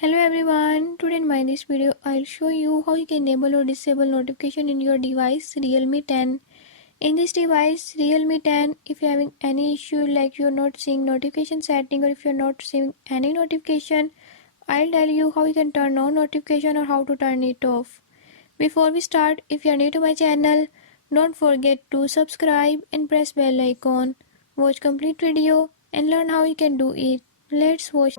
Hello everyone, today in this video I'll show you how you can enable or disable notification in your device Realme 10. In this device Realme 10, if you're having any issue like you're not seeing notification setting or if you're not seeing any notification, I'll tell you how you can turn on notification or how to turn it off. Before we start, if you're new to my channel, don't forget to subscribe and press bell icon. Watch complete video and learn how you can do it. Let's watch.